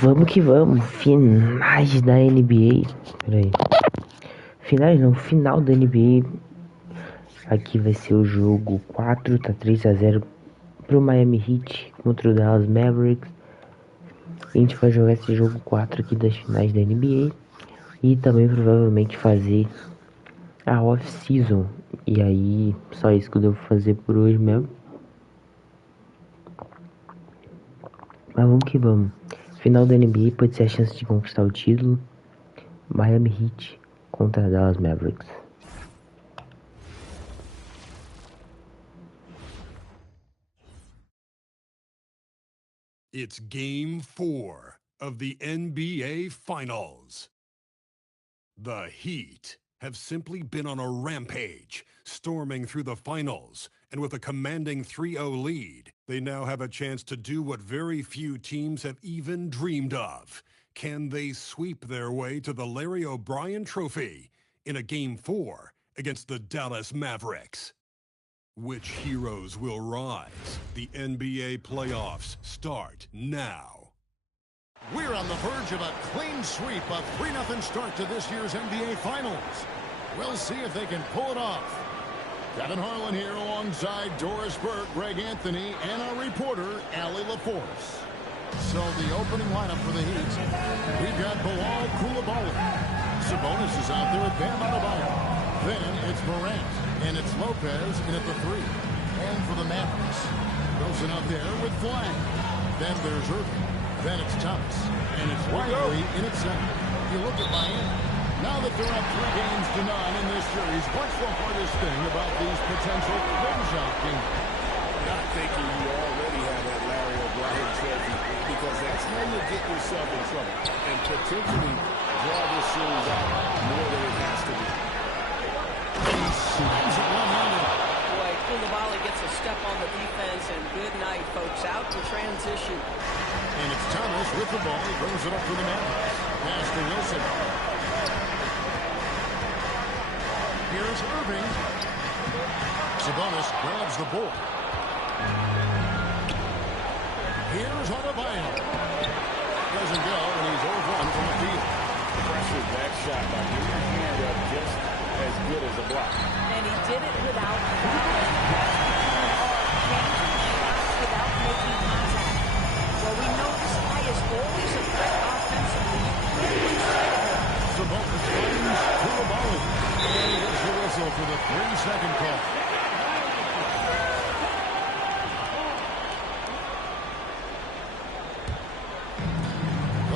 Vamos que vamos. Finais da NBA. Pera aí. Finais não, final da NBA. Aqui vai ser o jogo 4, tá 3-0 pro Miami Heat contra o Dallas Mavericks. A gente vai jogar esse jogo 4 aqui das finais da NBA. E também provavelmente fazer a off-season. E aí, só isso que eu devo fazer por hoje mesmo. Mas vamos que vamos. Final da NBA pode ser a chance de conquistar o título. Miami Heat contra Dallas Mavericks. It's Game 4 of the NBA Finals. The Heat have simply been on a rampage, storming through the finals, and with a commanding 3-0 lead, they now have a chance to do what very few teams have even dreamed of. Can they sweep their way to the Larry O'Brien Trophy in a Game 4 against the Dallas Mavericks? Which heroes will rise? The NBA playoffs start now. We're on the verge of a clean sweep, a 3-0 start to this year's NBA Finals. We'll see if they can pull it off. Kevin Harlan here alongside Doris Burke, Greg Anthony, and our reporter, Allie LaForce. So the opening lineup for the Heat, we've got Bilal Coulibaly. Sabonis is out there with Bam Adebayo. Then it's Morant, and it's Lopez in at the 3. And for the Mavericks, Wilson out there with Flag. Then there's Irving. Then it's Thomas, and it's Wiley in at 7. You look at Miami. Now that they're up 3 games to none in this series, what's the hardest thing about these potential closeout games? Not thinking you already have that Larry O'Brien trophy, because that's how you get yourself in trouble and potentially draw this series out more than it has to be. He slams it one-handed. Boy, Coulibaly gets a step on the defense, and good night, folks. Out in transition. And it's Thomas with the ball. He brings it up for the Mavericks. Pass to Wilson. Here's Irving. Sabonis grabs the ball. Here's Adebayo. Doesn't go, and he's 0-1 from the field. Pressured that shot by getting your hand up just as good as a block. And he did it without fouling. Without making contact. Well, we know this guy is always a threat offensively. Sabonis finds Coulibaly. And he gets the whistle for the 3-second call.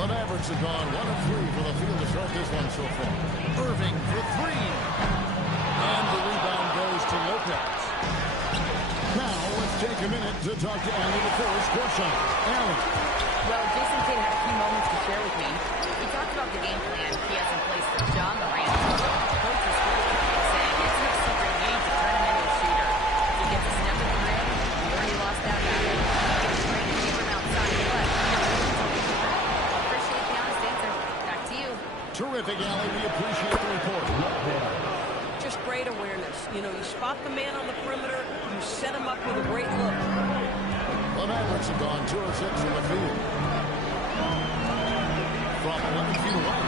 The Mavericks have gone 1 of 3 for the field to start this one so far. Irving for 3. And the rebound goes to Lopez. Now, let's take a minute to talk to Allie LaForce, courtside. Allie. Well, Jason Kidd had a few moments to share with me. We talked about the game plan he has in place for John Morant. Coach is saying it's no secret he needs to turn him into a shooter. If he gets a step in the rim, he already lost that battle. He's ready to keep him outside, but appreciate the honest answer. Back to you. Terrific, Allie. We appreciate the report. Just great awareness. You know, you spot the man on the perimeter, you set him up with a great look. The Mavericks have gone 2 of 6 from the field. From 11 feet away.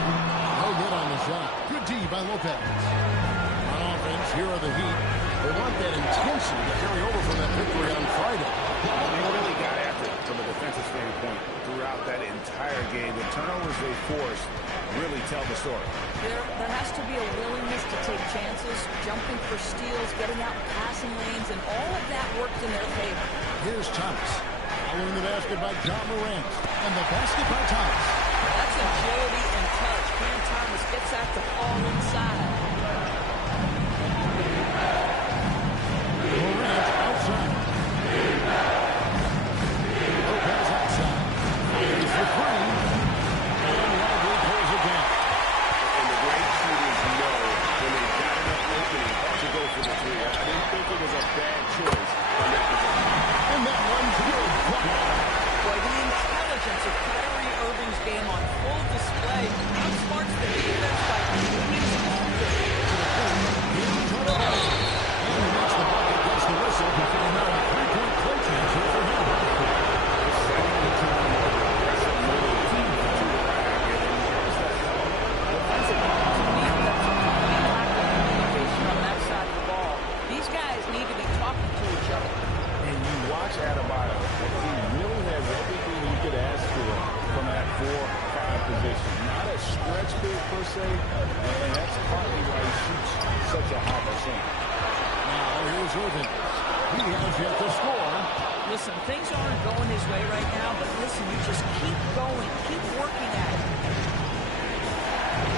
No good on the shot. Good D by Lopez. On offense, here are the Heat. They want that intensity to carry over from that victory on Friday. They really got after it from a defensive standpoint throughout that entire game. The turnovers they forced really tell the story. There has to be a willingness to take chances, jumping for steals, getting out in passing lanes, and all of that worked in their favor. Here's Thomas. Following the basket by John Morant. And the basket by Thomas. That's agility and touch. Cam Thomas gets that to fall inside. Morant outside. Lopez outside. He's for 3. And Lively pulls it down. And the great shooters know when they've got enough opening to go for the 3. I didn't think it was a bad choice on that position. And that one's good. Boy, the intelligence of Kyrie Irving's game on full display. Outsmarts the defense by using such a high percent. Now here's Irving. He has yet to score. Listen, things aren't going his way right now, but listen, you just keep going, keep working at it.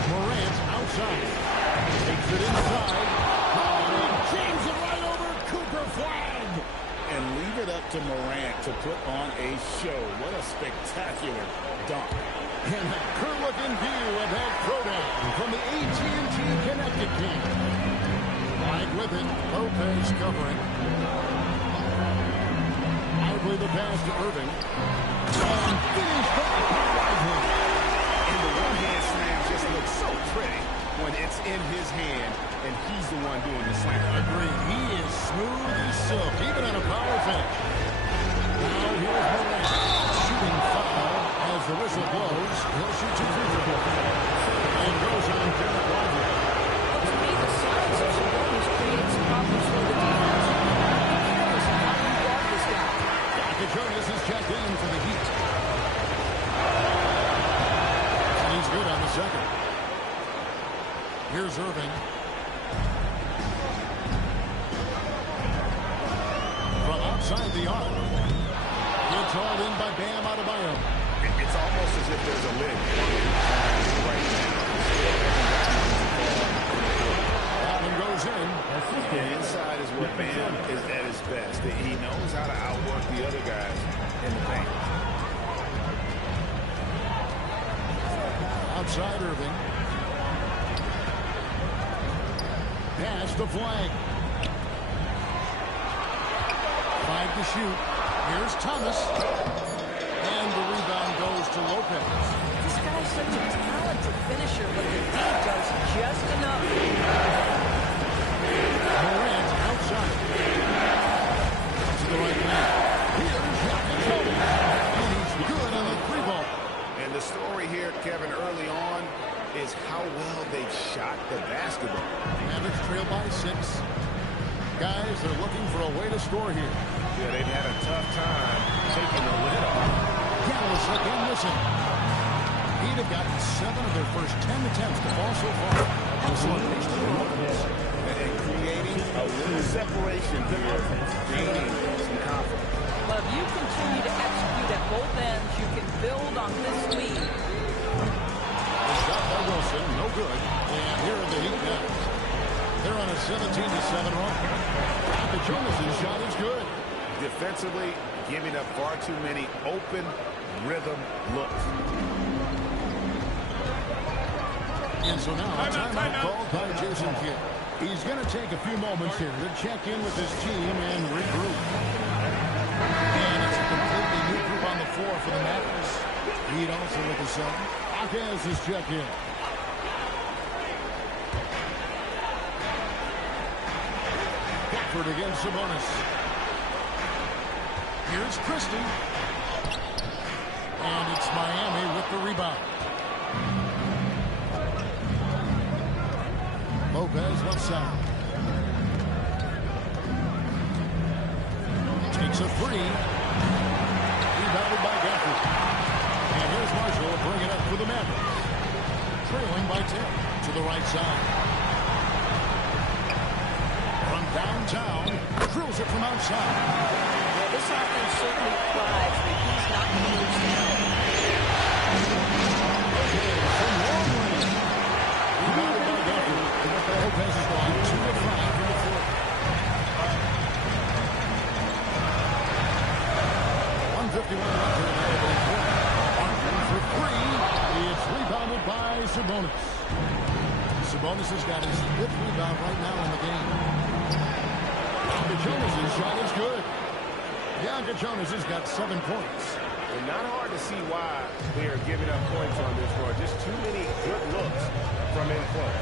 Morant outside. Takes it inside. Oh, and jams it right over Cooper flag. And leave it up to Morant to put on a show. What a spectacular dunk. And a good-looking view of that throwdown from the AT&T Connected team. Wide with it, Lopez covering. Lively the pass to Irving. And finished by Lively. And the one-hand slam just looks so pretty when it's in his hand and he's the one doing the slam. Agreed. He is smooth as silk, even on a power finish. Now here's Morant. Shooting foul as the whistle blows. He'll shoot 2 free throws. And goes on Derek Lively. To me, the size of Sabonis creates problems for the defense. Careless of how you guard this guy. Jonas is checked in for the Heat. And he's good on the second. Here's Irving. From outside the arc. It's hauled in by Bam Adebayo. It's almost as if there's a lid right now. That one goes in. The inside is where Bam is at his best. He knows how to outwork the other guys in the paint. Outside Irving. Pass the flag. 5 to shoot. Here's Thomas. And the rebound goes to Lopez. This guy's such a talented finisher, but the D does just enough. Morant outside. To the right man. Here's Yakachova. And he's good on the 3-ball. And the story here, Kevin, early on is how well they've shot the basketball. Mavericks trail by 6. Guys, they're looking for a way to score here. Yeah, they've had a tough time taking the lid off. Dallas again missing. He'd have gotten 7 of their first 10 attempts to fall so far. Excellent pace to the offense. And creating a little separation here, gaining some confidence. But if you continue to execute at both ends, you can build on this lead. Shot by Wilson, no good. And here are the Heat now. They're on a 17-7 run. Jonas' shot is good. Defensively, giving up far too many open rhythm looks. And so now a timeout called by Jason Kidd. He's going to take a few moments here to check in with his team and regroup. And it's a completely new group on the floor for the Mavericks. Heat also with the 7. Akez is checked in. Gafford against Sabonis. Here's Christie. And it's Miami with the rebound. Lopez left side. Takes a 3. Rebounded by Gafford. And here's Marshall to bring it up for the Mavericks. Trailing by 10 to the right side. From downtown, drills it from outside. Well, this offense certainly thrives when he's not in the loose now. Okay, from long range. Rebounded by Gafford. Lopez has gone 2 of 5 from the floor. 151 left in the opening quarter. Arthur for 3. It's rebounded by Sabonis. Sabonis has got his 5th rebound right now in the game. Jonas' shot is good. Jonas has got 7 points. And not hard to see why they are giving up points on this floor. Just too many good looks from in close.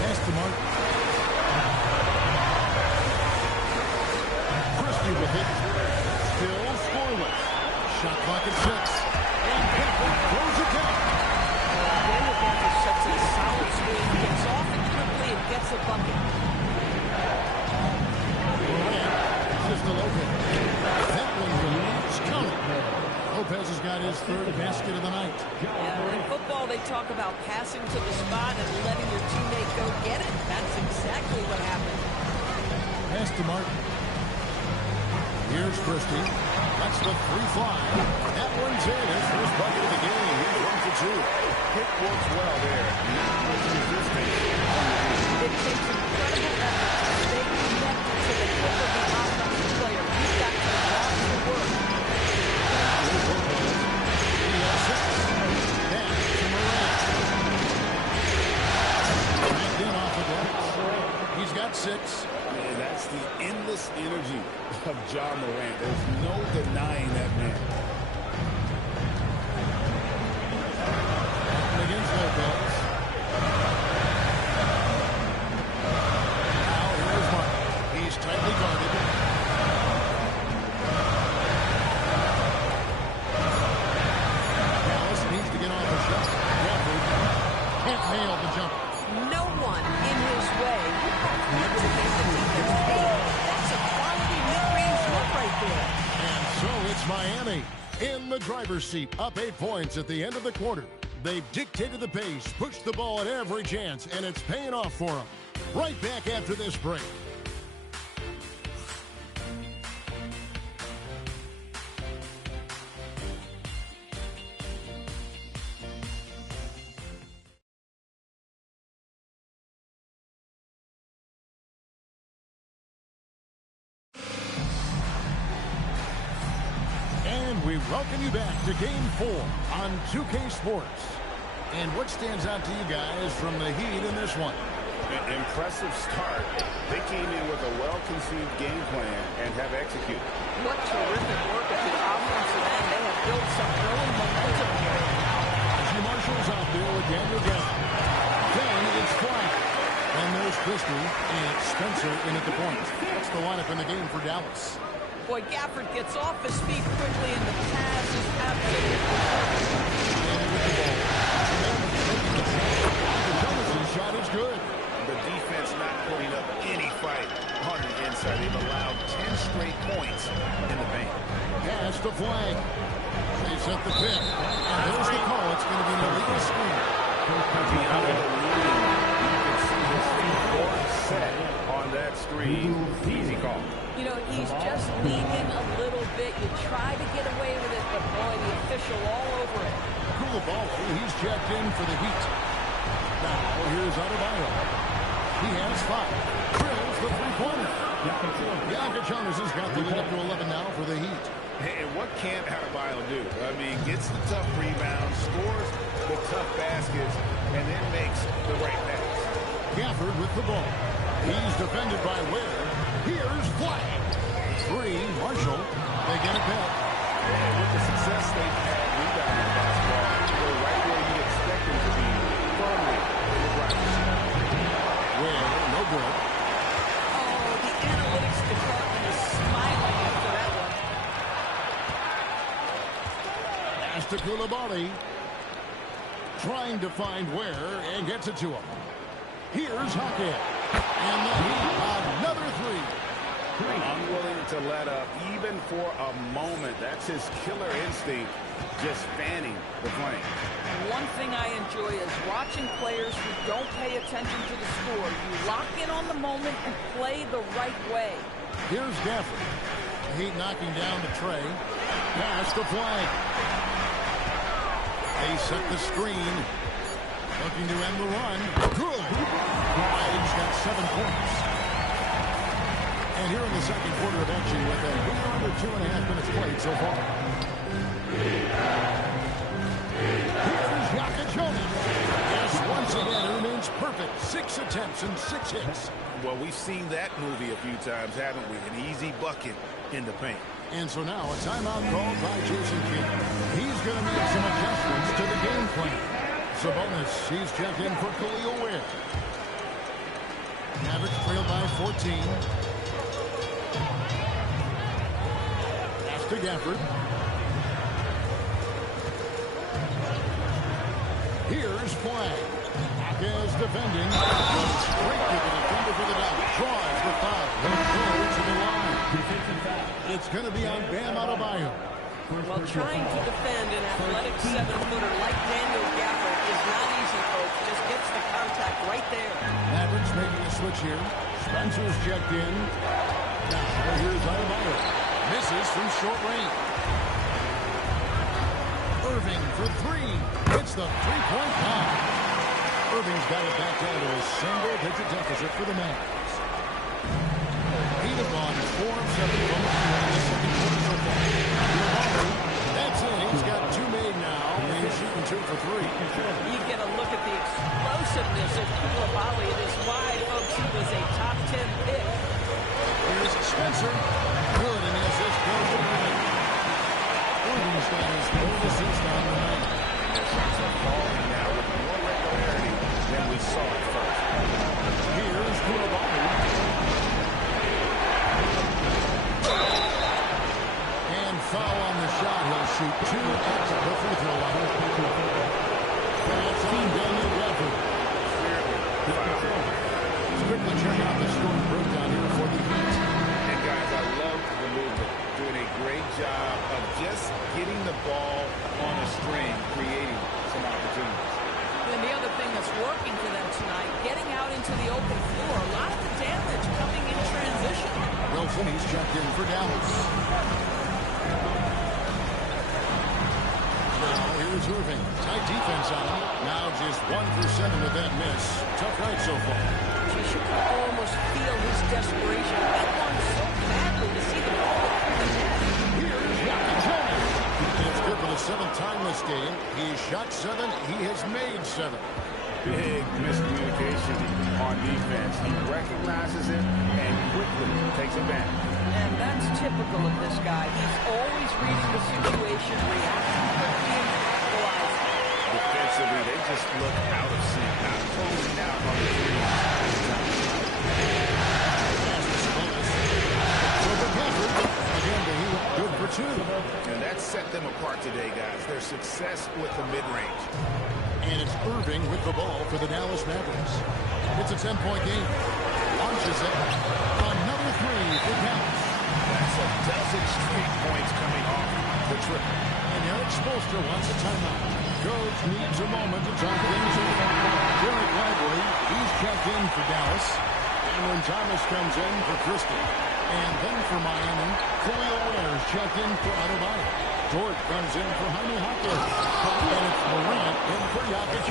Pass to Mark. Christie with it. Still scoreless. Shot clock at 6. And Gafford throws it down. Gafford sets a solid screen, gets off it quickly, and gets a bucket. Just to Lopez. That one goes. Count it. Lopez has got his 3rd basket of the night. Yeah, in football, they talk pass to Martin. Here's Christie. That's the free fly. That one's in. His first bucket of the game. He's 1 for 2. Pick works well there. Not much resistance. It takes incredible effort to stay connected to the hip of the offensive player. He's got to walk the work. He has 6. Back to Morant. Backed in off the glass. He's got 6. Man, that's the endless energy of John Morant. There's no denying that man. Against Lopez. Now here's Martin. He's tightly guarded. Dallas needs to get off the shot. Gafford can't nail the jumper. No one in his way. That's a defense. That's a quality mid-range look right there. And so it's Miami in the driver's seat, up 8 points at the end of the quarter. They've dictated the pace, pushed the ball at every chance, and it's paying off for them. Right back after this break. And we welcome you back to Game 4 on 2K Sports. And what stands out to you guys from the Heat in this one? An impressive start. They came in with a well-conceived game plan and have executed. What terrific work at the offensive end. They have built some early momentum here. She marshals out there with Daniel Gafford. Then it's flat. And there's Christie and Spencer in at the point. That's the lineup in the game for Dallas. Boy, Gafford gets off his feet quickly, and the pass is absolutely perfect. And with the ball. Jonas's shot is good. The defense not putting up any fight on the inside. They've allowed 10 straight points in the paint. Pass to Flag. They set the pick. And there's the call. It's going to be an illegal screen. Beyond the lead, you can see his feet were set on that screen. Easy call. You know, he's just leaning a little bit. You try to get away with it, but boy, the official all over it. Koulibaly, he's checked in for the Heat. Now, here's Adebayo. He has 5. Drills the three-pointer. Jonas has got the lead up to 11 now for the Heat. And what can't Adebayo do? I mean, gets the tough rebounds, scores the tough baskets, and then makes the right pass. Gafford with the ball. He's defended by Ware. Here's Flag. 3, Marshall. They get it back. And with the success they've had rebounding basketball, they're right where you'd expect them to be, firmly in the driver's seat. Ware, no good. Oh, the analytics department is smiling after that one. Pass to Koulibaly. Trying to find Ware and gets it to him. Here's Hackett. And the Heat, another 3. Unwilling to let up, even for a moment. That's his killer instinct, just fanning the flame. One thing I enjoy is watching players who don't pay attention to the score. You lock in on the moment and play the right way. Here's Gafford. The Heat knocking down the tray. Pass to Flag. They set the screen. Looking to end the run. Good. Flag's got 7 points. And here in the second quarter of action with a little under 2.5 minutes played so far. Here's Jonas. Yes, once again, remains perfect. 6 attempts and 6 hits. Well, we've seen that movie a few times, haven't we? An easy bucket in the paint. And so now a timeout called by Jason King. He's going to make some adjustments to the game plan. Sabonis, he's checked in for Khalil Ware. Mavericks trailed by 14. Pass to Gafford. Here's Flag. Is defending. Goes straight to the defender for the down. Draws the foul. They'll go to the line. It's going to be on Bam Adebayo. Well, trying to defend an athletic 7-footer like Daniel Gafford is not easy, folks. Just gets the contact right there. Mavericks making a switch here. Spencer's checked in. Now here's Adebayo. Misses from short range. Irving for three. Hits the three-point bomb. Irving's got it back down to a single-digit deficit for the Mavs. He'd have gone 4 of 7 from the field in the second quarter so far. That's it. He's got 2 made now, and he's shooting 2 for 3. You get a look at the explosiveness of Clima. It is wide, folks. He was a top 10 pick. Here's Spencer. Good, and the assist goes to Irving. Irving's got his third assist on the night. Their shots are falling now with more regularity than we saw at first. Here's Clima. And foul on the shot. He'll shoot 2 at the free throw line. That's on Daniel Bradford. Let's quickly check out the scoring breakdown here for the Heat. And guys, I love the movement. Doing a great job of just getting the ball on a string, creating some opportunities. And the other thing that's working for them tonight, getting out into the open floor. A lot of the damage coming in transition. Wilson, he's checked in for Dallas. Now here's Irving. Tight defense on him. Now just 1 for 7 with that miss. Tough night so far. You should almost feel his desperation. He wants so badly to see the ball in the net. Here's Jonas. It's good for the 7th time this game. He's shot 7. He has made 7. Big miscommunication on defense. He recognizes it and quickly takes advantage. And that's typical of this guy. He's always reading the situation, reacting quickly, and capitalizing. Defensively, they just look out of sync, not closing out on the three. Good for 2. And that set them apart today, guys. Their success with the mid-range. And it's Irving with the ball for the Dallas Mavericks. It's a 10-point game. Launches it. Another 3 for Dallas. That's a dozen straight points coming off the triple. And Eric Spoelstra wants a timeout. Coach needs a moment to talk things over. Derek Lively, he's checked in for Dallas. And when Thomas comes in for Crystal. And then for Miami, Khalil Ware's checked in for Adebayo. George comes in for Jaime Hopkins. And it's Morant in for Jokic.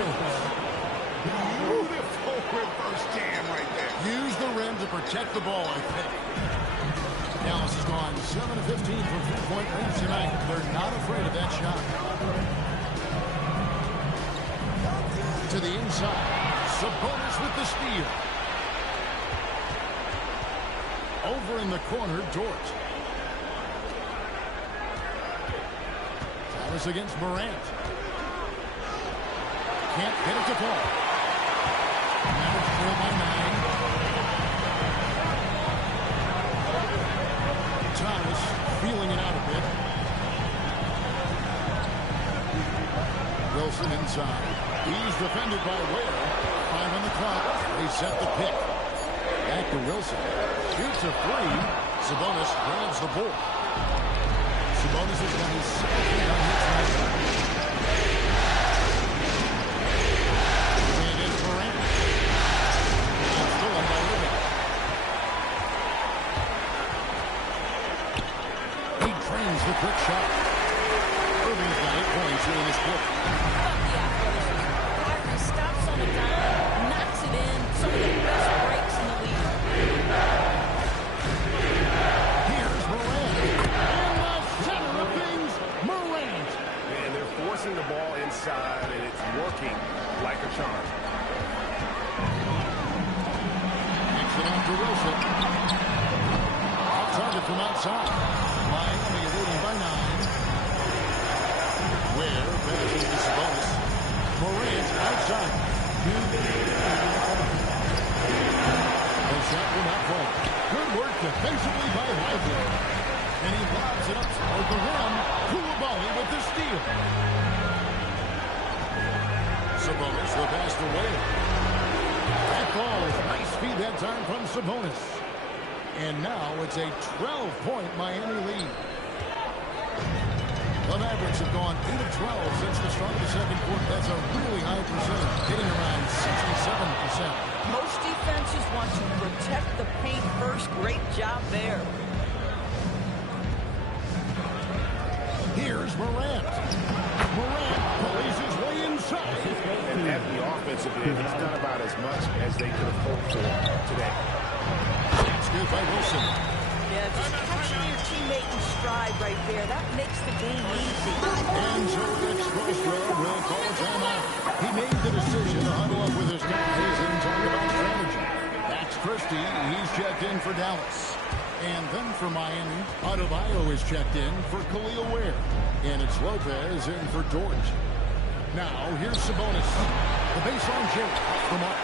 Beautiful reverse jam right there. Use the rim to protect the ball, I think. Dallas has gone 7 of 15 from 3-point range tonight. They're not afraid of that shot. To the inside. Sabonis with the steal. Over in the corner, Dort. Dallas against Morant. Can't get it to fall. Mavericks trail by 9. Thomas feeling it out a bit. Wilson inside. He's defended by Ware. 5 on the clock. They set the pick. Back to Wilson. Shoots a 3. Sabonis grabs the ball. Sabonis has got his second on his night. And it's Morant. And stolen by Irving. He trains the quick shot. Irving's got 8 points here in this quarter. Kyrie stops on the dime, knocks it in. Some of the best breaks in the league. Here's Morant. In the center of things, Morant. And they're forcing the ball inside, and it's working like a charm. Kicks it out to Wilson. Off target from outside. Miami leading by 9. Ware passes to Sabonis. Morant outside. The shot will not fall. Good work defensively by Lively. And he lobs it up toward the rim. Koulibaly with the steal. Sabonis the pass to Ware. That falls. Nice feed that time from Sabonis. And now it's a 12-point Miami lead. The Mavericks have gone 8 of 12 since the start of the second quarter. That's a really high percentage, hitting around 67%. Most defenses want to protect the paint first. Great job there. Here's Morant. Morant plays his way inside. And at the offensive end, he's done about as much as they could have hoped for today. That's good by Wilson. Yeah, just catching your teammate in stride right there. That makes the game easy. And so Rick Spoelstra will call a timeout. He made the decision to huddle up with his guys and talk about strategy. That's Christie. He's checked in for Dallas. And then for Miami, Adebayo is checked in for Khalil Ware. And it's Lopez in for Dort. Now, here's Sabonis. The baseline kick off the mark.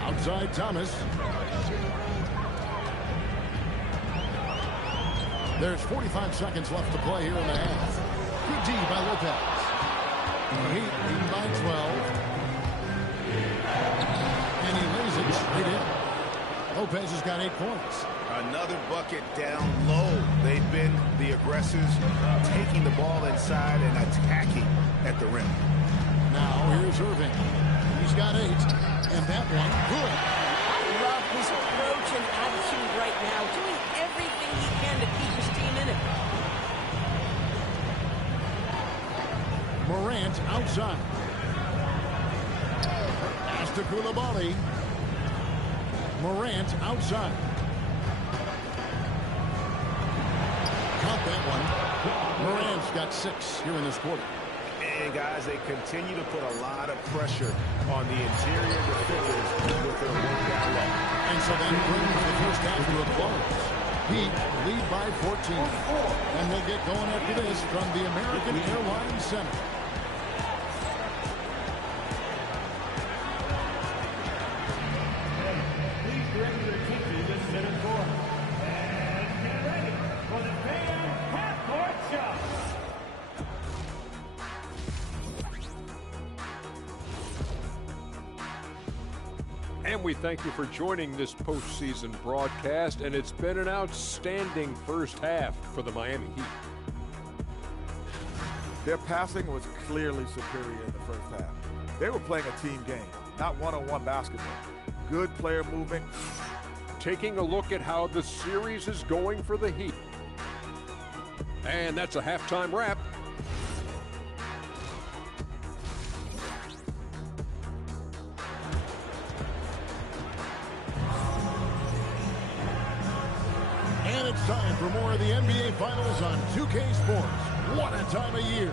Outside Thomas. There's 45 seconds left to play here in the half. Good D by Lopez. Heat leading by 12. And he lays it straight in. Lopez has got 8 points. Another bucket down low. They've been the aggressors, taking the ball inside and attacking at the rim. Now here's Irving. He's got 8. And that one, good. I love his approach and attitude right now, doing everything he can to keep his team in it. Morant outside. Pass to Koulibaly. Morant outside. Caught that one. Morant's got 6 here in this quarter. And guys, they continue to put a lot of pressure on the interior defenders with their work down low. And so that brings the first half to a close. Heat lead by 14. And we'll get going after this from the American Airlines Center. Please direct your attention to the center court. And get ready for the fan half-court shot. And we thank you for joining this postseason broadcast, and it's been an outstanding first half for the Miami Heat. Their passing was clearly superior in the first half. They were playing a team game, not one-on-one basketball. Good player movement. Taking a look at how the series is going for the Heat. And that's a halftime wrap. And it's time for more of the NBA Finals on 2K Sports. What a time of year.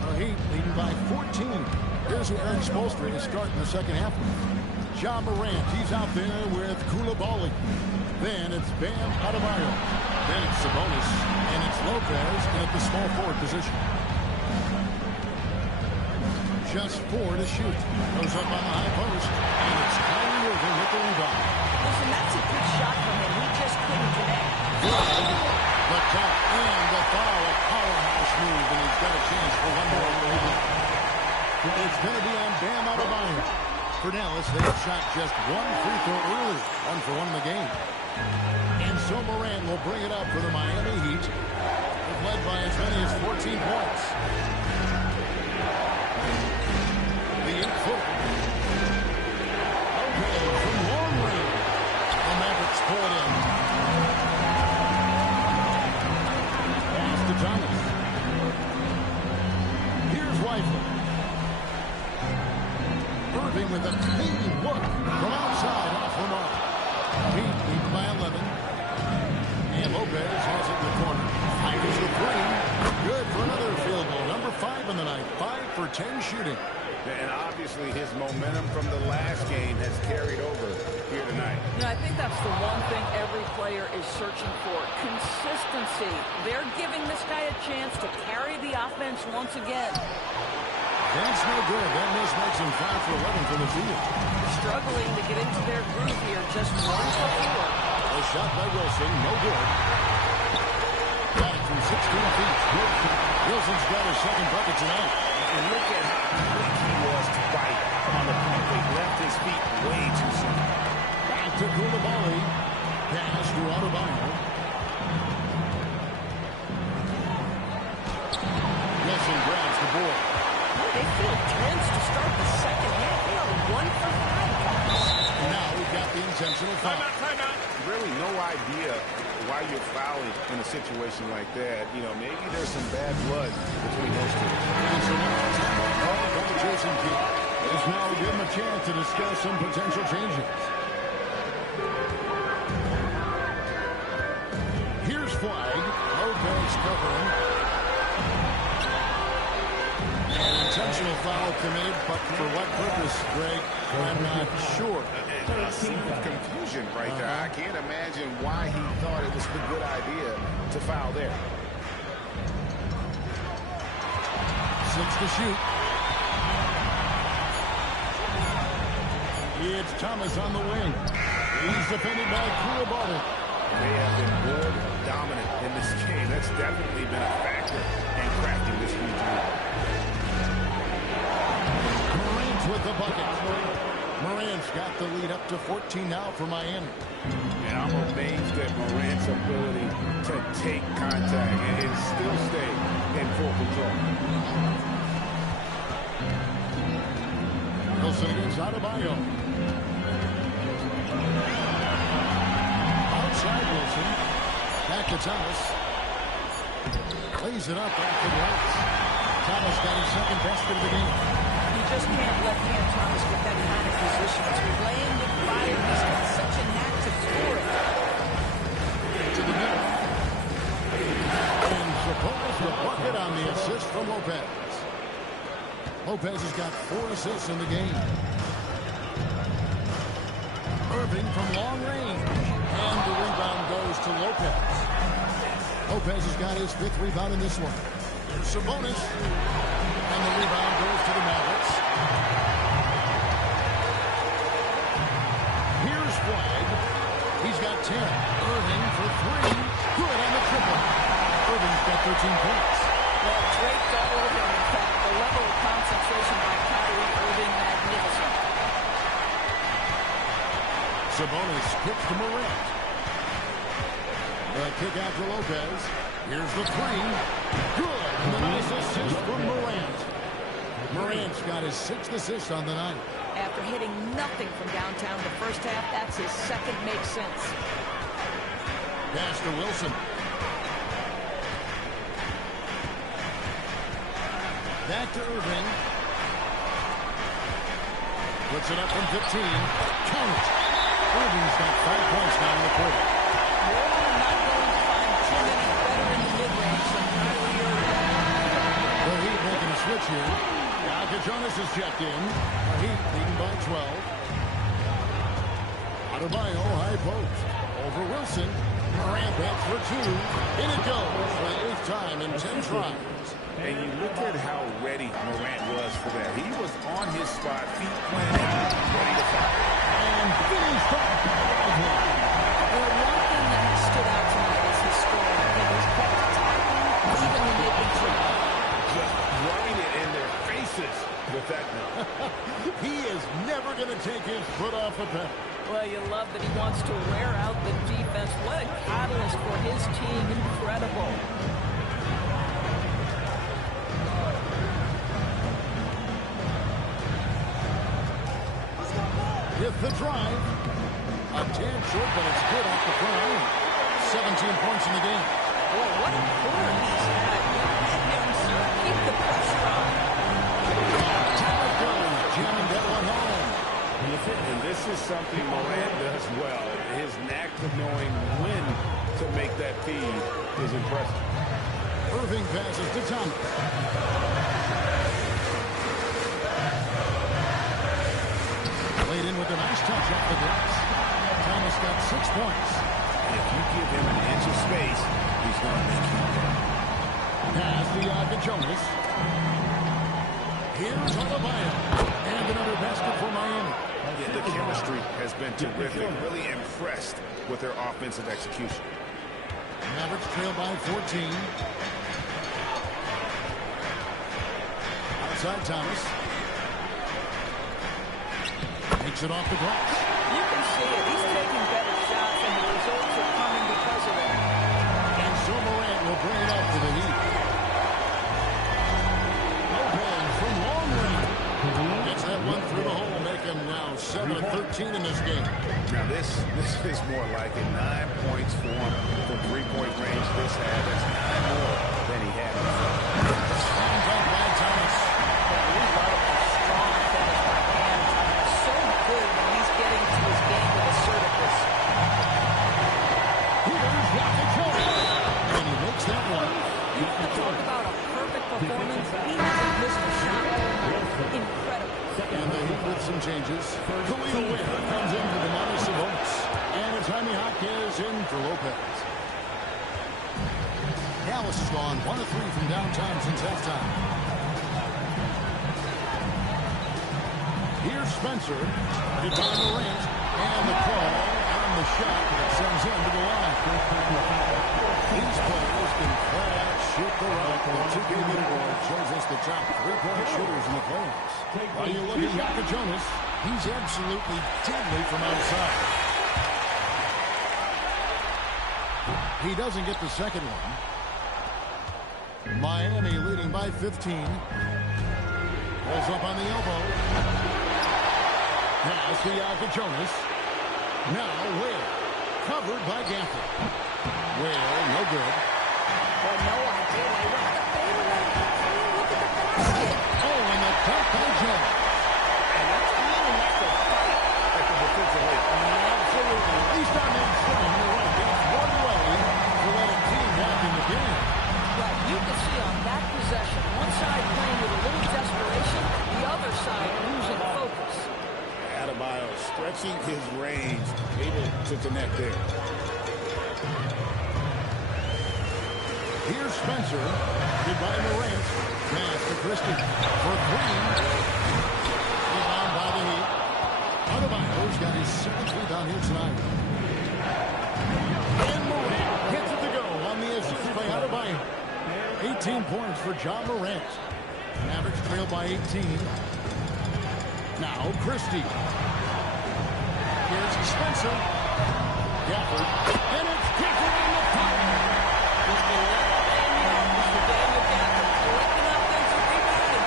The Heat leading by 14. Here's who Eric Spoelstra is starting the second half with. Ja Morant, he's out there with Koulibaly. Then it's Bam Adebayo. Then it's Sabonis. And it's Lopez at the small forward position. Just 4 to shoot. Goes up on the high post. And it's Kyrie Irving with the rebound. Listen, that's a good shot from him. He just couldn't connect. The tap and the foul. A powerhouse move. And he's got a chance for one more rebound. It's going to be on Bam Adebayo. For Dallas, they shot just 1 free throw early. 1 for 1 in the game. And so Morant will bring it up for the Miami Heat. They've led by as many as 14 points. The 8-footer. Okay, from long range. The Mavericks pull it in. Pass to Thomas. Here's Rifle. Irving with a clean look from outside off the mark. Heat lead by 11. And Lopez has it in the corner. Fires the 3. Good for another field goal. Number 5 in the night. 5 for 10 shooting. And obviously his momentum from the last game has carried over here tonight. You know, I think that's the one thing every player is searching for. Consistency. They're giving this guy a chance to carry the offense once again. That's no good. That miss makes him 5 for 11 from the field. Struggling to get into their groove here. Just 1 for 4. A shot by Wilson. No good. Got it from 16 feet. Wilson's got his second bucket tonight. And look at how quick he was to fight on the 1 for 5. And now we've got the intentional foul. Timeout. Really no idea why you're fouling in a situation like that. You know, maybe there's some bad blood between those two. And so now timeout called by Jason Kidd. Let's now give him a chance to discuss some potential changes. Here's flag. Lopez covering. An intentional foul committed, but for what purpose, Greg? I'm not sure. A scene of confusion right there. I can't imagine why he thought it was a good idea to foul there. 6 to shoot. It's Thomas on the wing. He's defended by Kyrie. They have been more dominant in this game. That's definitely been a factor in cracking this huge lead. Morant's with the bucket. Morant's got the lead up to 14 now for Miami. And I'm amazed at Morant's ability to take contact and still stay in full control. Wilson against Adebayo. Outside Wilson. Back to Thomas. Lays it up after the outs. Thomas got his second basket of the game. You just can't let Cam Thomas get that kind of position. He's playing with fire. He's got such a knack to score. To the middle. And Sabonis the bucket on the assist from Lopez. Lopez has got 4 assists in the game. Irving from long range. And the rebound goes to Lopez. Lopez has got his 5th rebound in this one. There's Sabonis. And the rebound goes to the Mavericks. Here's Flag. He's got 10. Irving for 3. Good on the triple. Irving's got 13 points. Well, draped all over him. In fact, the level of concentration by Kyrie Irving, magnificent. Sabonis kicks to Morant. The kick out to Lopez. Here's the 3. Good. And the nice assist from Morant. Morant's got his 6th assist on the night. After hitting nothing from downtown the first half, that's his second makes sense. Pass to Wilson. Back to Irving. Puts it up from 15. Count it. Irving's got 5 points now in the quarter. You're not going to find too many better in the mid-range than Kyrie Irving. The Heat making a switch here. Jonas is checked in. The Heat leading by 12. Adebayo, high post. Over Wilson. Morant backs for 2. In it goes for the 8th time in 10 tries. And you look at how ready Morant was for that. He was on his spot, feet planted, ready to fire. And finished off by Oswald. Well, one thing that has stood out tonight is his scoring. And he's kept attacking even when they've been tricky. Just rubbing it in their faces with that note. He is never going to take his foot off the pedal. Well, you love that he wants to wear out the defense. What a catalyst for his team. Incredible. With the drive. A tad short, but it's good off the front iron. 17 points in the game. Boy, what a quarter he's had. Keep the pressure on. Time it goes. Jamming that one home. And this is something Morant does well. His knack of knowing when to make that feed is impressive. Irving passes to Thomas. Played in with a nice touch off the glass. Thomas got 6 points. And if you give him an inch of space, he's going to make you pay. Pass to Jonas. Here's Adebayo. And another basket for Miami. Yeah, the chemistry has been terrific. Really impressed with their offensive execution. Mavericks trail by 14. Outside Thomas. Takes it off the glass. You can see it. He's taking better shots, and the results are coming because of it. And so Morant will bring it up for the Heat. Lopez from long range. Gets that one through the hole, making 7 of 13 in this game. Now this is more like it. 9 points for him from three-point range this half. That's 9 more than he had before. Hands up by Thomas. We love a strong finish by Cam. So good when he's getting to his game with assertiveness. Here's Wakachoni. And he makes that one. You want to talk about a perfect performance? He hasn't missed a shot. Incredible. And the Heat with some changes. Khalil Ware comes in for Domantas Sabonis. And it's Jaime Jaquez in for Lopez. Dallas has gone 1 of 3 from downtown since halftime. Here's Spencer. Guarded by Morant. And the call on the shot that sends him to the line. These players can flat out shoot the rock. The 2K leaderboard shows us the top 3-point shooters in the playoffs. While you look at Yakajonas, he's absolutely deadly from outside. He doesn't get the second one. Miami leading by 15. Pulls up on the elbow. Pass to Yakajonas. Now Ware. Covered by Gafford. Ware, no good. Well, no idea. They went the fadeaway. Look at the basket. Oh, and the dunk by Jones. And that's a mean that's a fight. Like a defensive hit. Absolutely. At least on that swing, you're right. That's one way to let a team back in the game. Right, you can see on that possession, one side playing with a little desperation, the other side losing focus. Adebayo stretching his range, able to connect there. Here's Spencer. Hit by Morant. Pass to Christie. For 3. Rebound by the Heat. Adebayo's got his 7th rebound here tonight. And Morant gets it to go on the assist by Adebayo. 18 points for John Morant. Mavericks trail by 18. Now Christie. Here's Spencer. Gafford. And it's Gafford on the power. Just a little Mr. Daniel Gafford collecting offensive rebounding.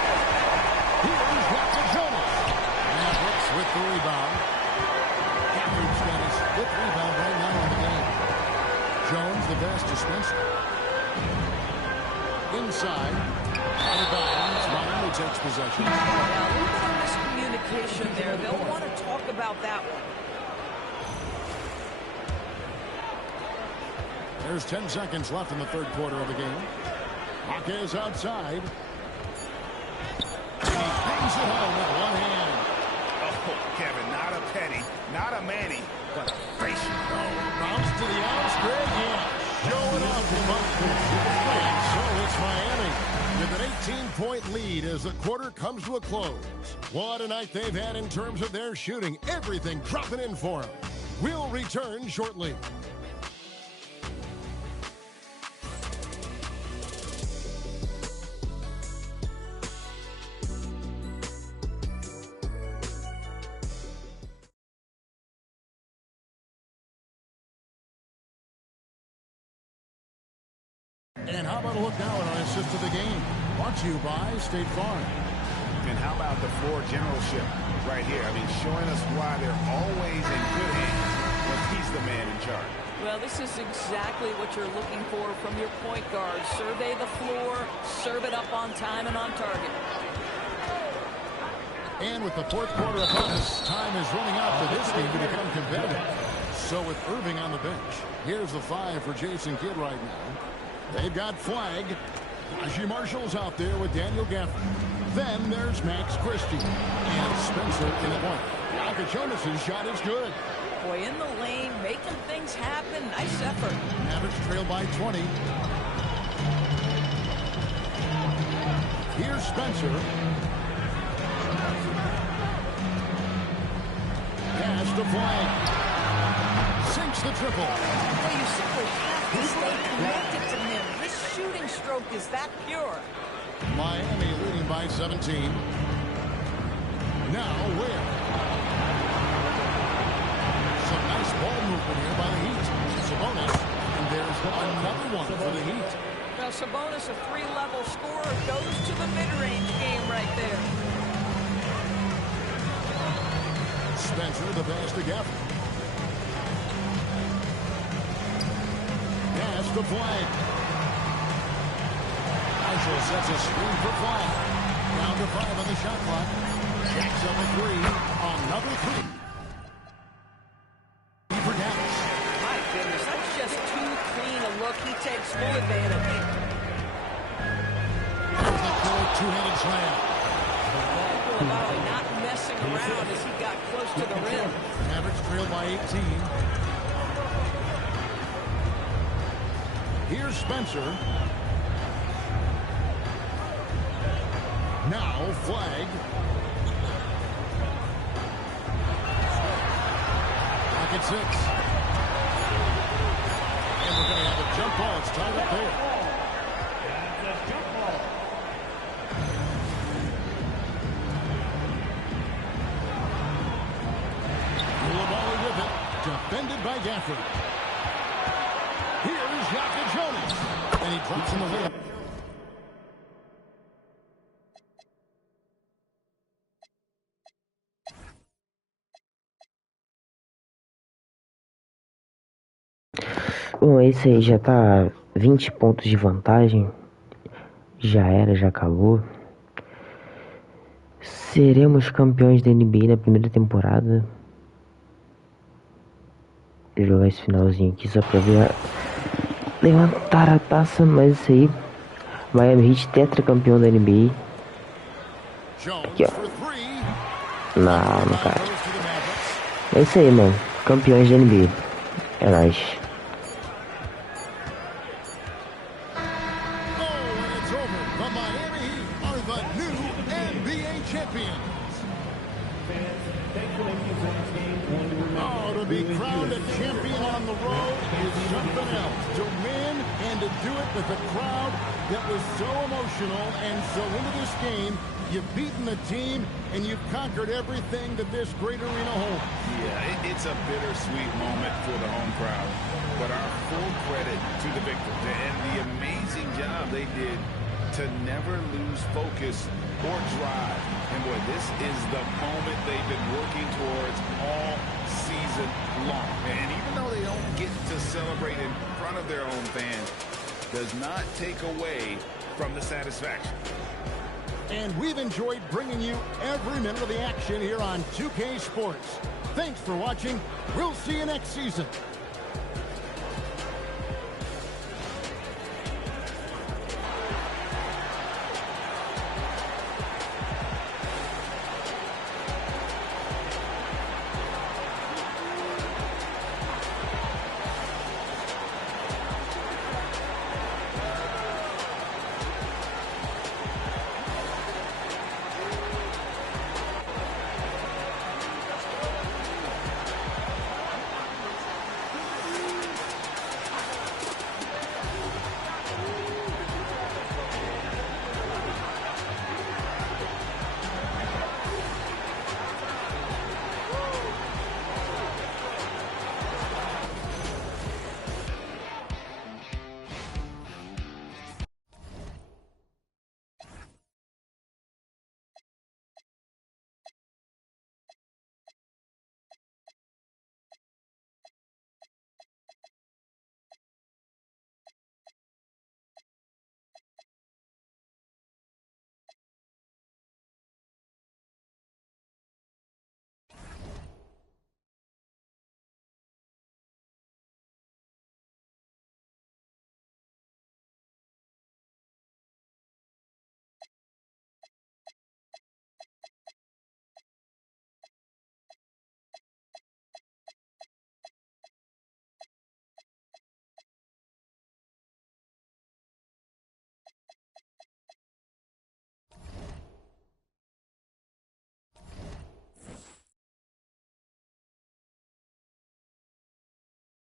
Here's Wakachoni. Mavericks with the rebound. Gafford's got his 5th rebound right now in the game. Jones the best dispenser. Inside. Out of bounds. Miami takes possession. Now, a little bit of miscommunication there. They'll want to talk about that one. There's 10 seconds left in the 3rd quarter of the game. Jaquez outside. And he bangs it home with one hand. Oh, Kevin, not a Petty, not a Manny, but a facial. Bounce to the outs, Greg. Yeah, showing off the and so it's Miami with an 18-point lead as the quarter comes to a close. What a night they've had in terms of their shooting. Everything dropping in for them. We'll return shortly. And how about a look now at our assist of the game? Brought to you by State Farm. And how about the floor generalship right here? I mean, showing us why they're always in good hands when he's the man in charge. Well, this is exactly what you're looking for from your point guard. Survey the floor, serve it up on time and on target. And with the 4th quarter upon us, time is running out for this game to become competitive. So with Irving on the bench, here's the 5 for Jason Kidd right now. They've got Flag. Najee Marshall's out there with Daniel Gafford. Then there's Max Christie. And Spencer in the point. Yakajonas' shot is good. Boy, in the lane, making things happen. Nice effort. Mavericks trail by 20. Here's Spencer. Pass to Flag. Sinks the triple. Well, you simply have to stay connected to him. This shooting stroke is that pure. Miami leading by 17. Now Ware. Some nice ball movement here by the Heat. Sabonis. And there's another one for the Heat. Now Sabonis, a 3-level scorer, goes to the mid-range game right there. Spencer, the pass to Gafford. Pass to Flag. Marshall sets a screen for Flag. Down to 5 on the shot clock. Jacks up a 3. Another 3. For Dallas. My goodness, that's just too clean a look. He takes full advantage. There's the killer two-handed slam. About not messing around as he got close to the rim. Mavericks trail by 18. Here's Spencer. Now Flag. Back at 6. And we're going to have a jump ball. It's tied up there. That's a jump ball. Koulibaly with it. Defended by Gafford. Here's Yaka Jonas. And he drops in the layup. Bom, esse aí já tá 20 pontos de vantagem. Já era, já acabou. Seremos campeões da NBA na primeira temporada. Vou jogar esse finalzinho aqui só pra ver levantar a taça, mas isso aí. Miami Heat tetracampeão da NBA. Aqui, ó. Não, cara. É isso aí, mano. Campeões da NBA. É nóis. With a crowd that was so emotional and so into this game, you've beaten the team and you've conquered everything that this great arena holds. Yeah, it's a bittersweet moment for the home crowd, but our full credit to the victors and the amazing job they did to never lose focus or drive. And boy, this is the moment they've been working towards all season long. And even though they don't get to celebrate in front of their own fans, does not take away from the satisfaction. And we've enjoyed bringing you every minute of the action here on 2K Sports. Thanks for watching. We'll see you next season.